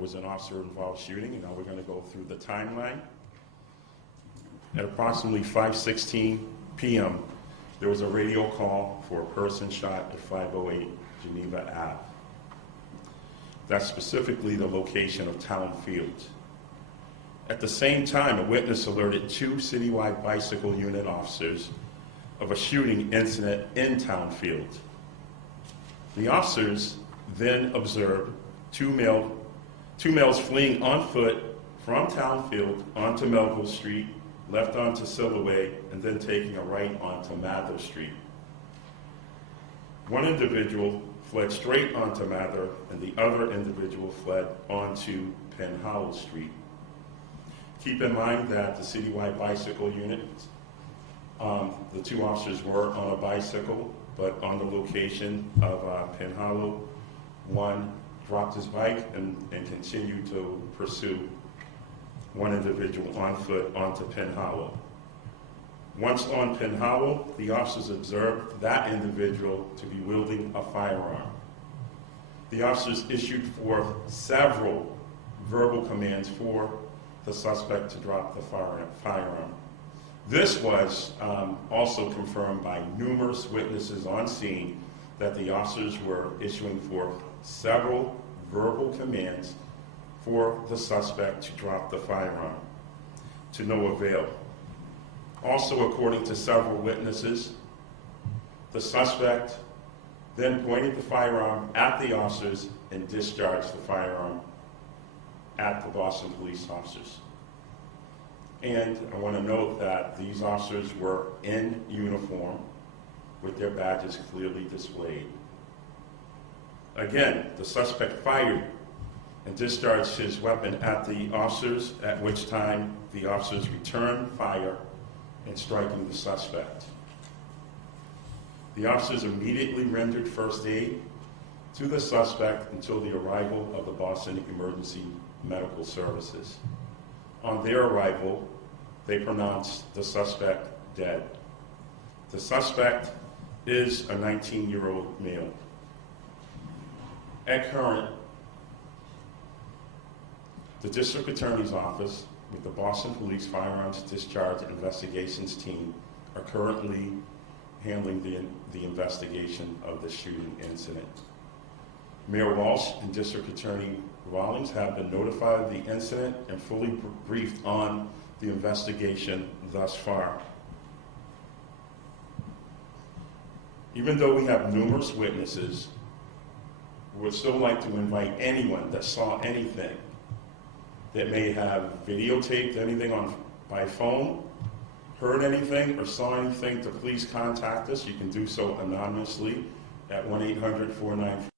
Was an officer-involved shooting, and now we're going to go through the timeline. At approximately 5:16 p.m., there was a radio call for a person shot at 508 Geneva Ave. That's specifically the location of Town Field. At the same time, a witness alerted 2 citywide bicycle unit officers of a shooting incident in Town Field. The officers then observed two males fleeing on foot from Townfield onto Melville Street, left onto Silverway, and then taking a right onto Mather Street. One individual fled straight onto Mather, and the other individual fled onto Penhallow Street. Keep in mind that the citywide bicycle unit, the 2 officers were on a bicycle, but on the location of Penhallow, one dropped his bike and continued to pursue one individual on foot onto Penhallow. Once on Penhallow, the officers observed that individual to be wielding a firearm. The officers issued forth several verbal commands for the suspect to drop the firearm. This was also confirmed by numerous witnesses on scene that the officers were issuing forth several verbal commands for the suspect to drop the firearm, to no avail. Also, according to several witnesses, the suspect then pointed the firearm at the officers and discharged the firearm at the Boston police officers. And I want to note that these officers were in uniform with their badges clearly displayed. Again, the suspect fired and discharged his weapon at the officers, at which time the officers returned fire and striking the suspect. The officers immediately rendered first aid to the suspect until the arrival of the Boston Emergency Medical Services. On their arrival, they pronounced the suspect dead. The suspect is a 19-year-old male. At current, the District Attorney's Office with the Boston Police Firearms Discharge Investigations team are currently handling the investigation of the shooting incident. Mayor Walsh and District Attorney Rawlings have been notified of the incident and fully briefed on the investigation thus far. Even though we have numerous witnesses, we would still like to invite anyone that saw anything, that may have videotaped anything by phone, heard anything, or saw anything, to please contact us. You can do so anonymously at 1-800-494